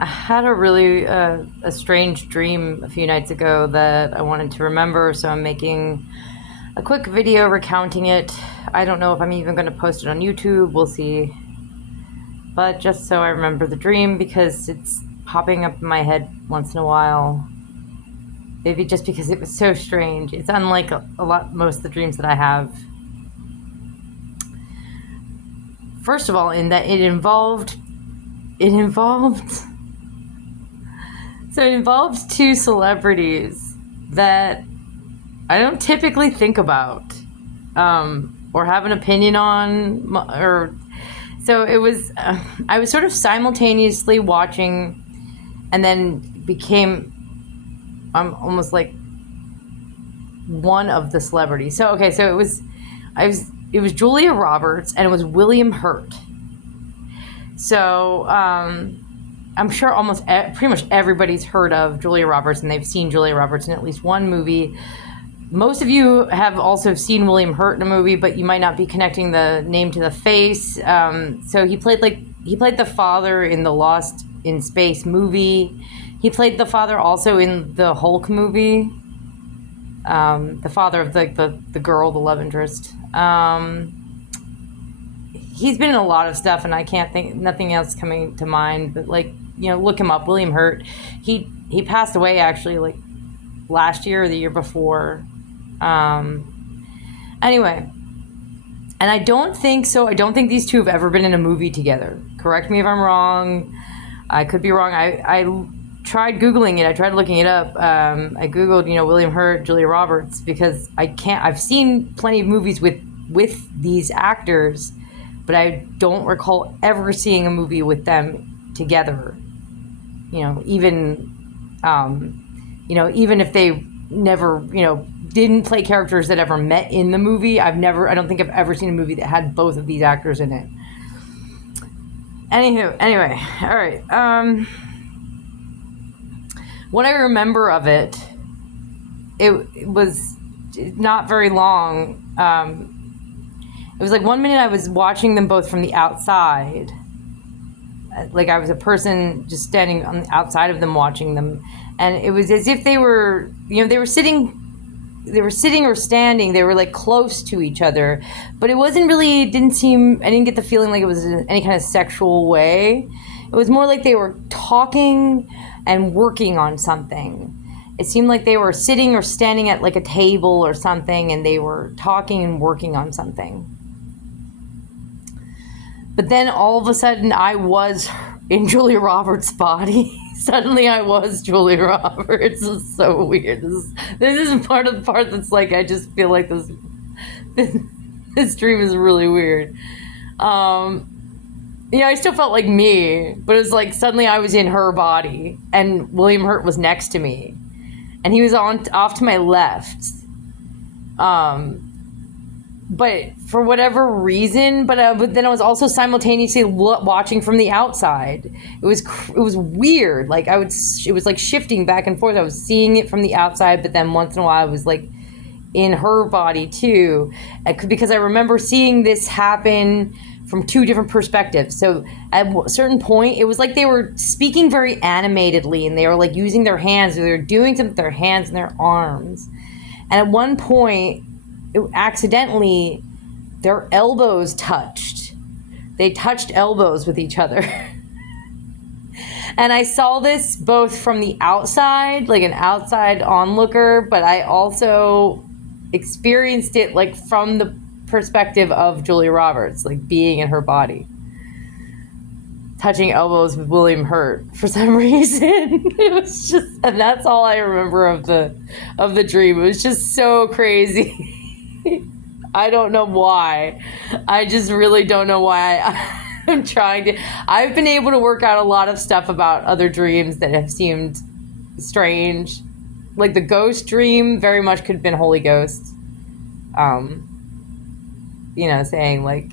I had a really a strange dream a few nights ago that I wanted to remember, so I'm making a quick video recounting it. I don't know if I'm even going to post it on YouTube. We'll see. But just so I remember the dream, because it's popping up in my head once in a while. Maybe just because it was so strange. It's unlike a lot most of the dreams that I have. First of all, in that it involved two celebrities that I don't typically think about, or have an opinion on, or so it was. I was sort of simultaneously watching, and then became almost like one of the celebrities. So okay, so it was Julia Roberts and it was William Hurt. So I'm sure pretty much everybody's heard of Julia Roberts, and they've seen Julia Roberts in at least one movie. Most of you have also seen William Hurt in a movie, but you might not be connecting the name to the face. So he played the father in the Lost in Space movie. He played the father also in the Hulk movie. The father of the girl, the love interest. He's been in a lot of stuff, and I can't think nothing else coming to mind. But look him up, William Hurt. He passed away actually like last year or the year before. Anyway, and I don't think so. I don't think these two have ever been in a movie together. Correct me if I'm wrong. I could be wrong. I tried Googling it. I tried looking it up. I Googled, William Hurt, Julia Roberts, because I've seen plenty of movies with these actors, but I don't recall ever seeing a movie with them together. Even if they never, didn't play characters that ever met in the movie, I don't think I've ever seen a movie that had both of these actors in it. Anyway, all right. What I remember of it was not very long. It was like 1 minute I was watching them both from the outside. Like I was a person just standing on the outside of them watching them. And it was as if they were, they were sitting or standing. They were like close to each other. But it wasn't really, I didn't get the feeling like it was in any kind of sexual way. It was more like they were talking and working on something. It seemed like they were sitting or standing at like a table or something, and they were talking and working on something. But then all of a sudden I was in Julia Roberts' body. Suddenly I was Julia Roberts. This is so weird. This is part of the part that's like, I just feel like this dream is really weird. I still felt like me, but it was like suddenly I was in her body, and William Hurt was next to me, and he was off to my left. But for whatever reason, but then I was also simultaneously watching from the outside. It was weird. Like it was like shifting back and forth. I was seeing it from the outside, but then once in a while I was like in her body too, because I remember seeing this happen from two different perspectives. So at a certain point, it was like they were speaking very animatedly, and they were like using their hands, or they were doing something with their hands and their arms. And at one point, accidentally, their elbows touched. They touched elbows with each other. And I saw this both from the outside, like an outside onlooker, but I also experienced it like from the perspective of Julia Roberts, like being in her body, touching elbows with William Hurt for some reason. It was just, and that's all I remember of the dream. It was just so crazy. I don't know why. I just really don't know why. I've been able to work out a lot of stuff about other dreams that have seemed strange. Like the ghost dream very much could have been Holy Ghost. Saying like,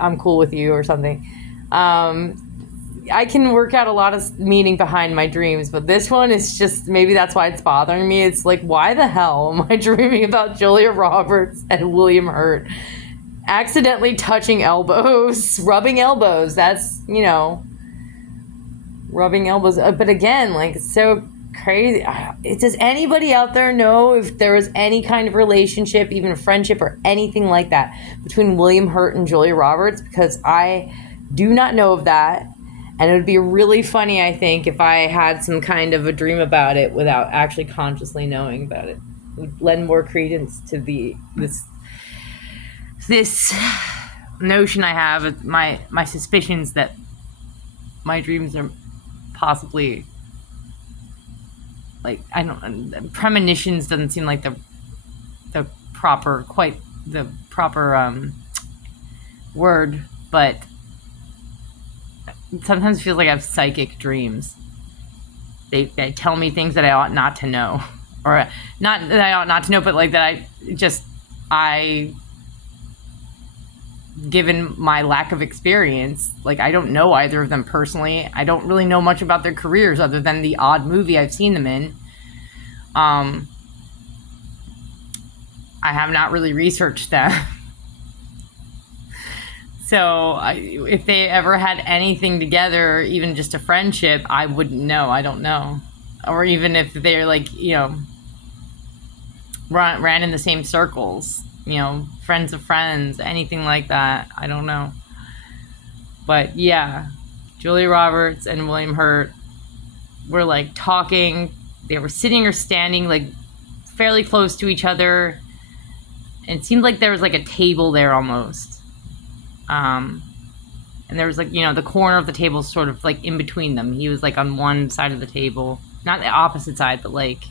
I'm cool with you or something. I can work out a lot of meaning behind my dreams, but this one is just, maybe that's why it's bothering me. It's like, why the hell am I dreaming about Julia Roberts and William Hurt accidentally touching elbows, rubbing elbows? That's, rubbing elbows. But again, like, it's so crazy. Does anybody out there know if there was any kind of relationship, even a friendship or anything like that, between William Hurt and Julia Roberts? Because I do not know of that. And it would be really funny, I think, if I had some kind of a dream about it without actually consciously knowing about it. It would lend more credence to this notion I have of my suspicions that my dreams are possibly, like, I don't, premonitions doesn't seem like the proper word, but sometimes it feels like I have psychic dreams. They tell me things that I ought not to know, or not that I ought not to know, but like that given my lack of experience, like, I don't know either of them personally. I don't really know much about their careers other than the odd movie I've seen them in. I have not really researched them. So if they ever had anything together, even just a friendship, I wouldn't know. I don't know. Or even if they're, like, you know, ran in the same circles, you know, friends of friends, anything like that. I don't know. But yeah, Julia Roberts and William Hurt were, like, talking. They were sitting or standing, like, fairly close to each other. And it seemed like there was, like, a table there almost. And there was, like, you know, the corner of the table sort of, like, in between them. He was, like, on one side of the table. Not the opposite side, but, like,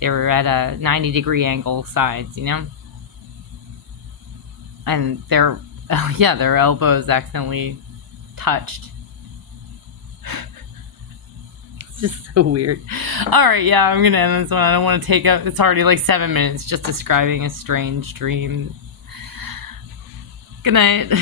they were at a 90-degree angle sides, you know? And their elbows accidentally touched. It's just so weird. Alright, yeah, I'm gonna end this one. I don't want to take up... It's already, like, 7 minutes just describing a strange dream. Good night.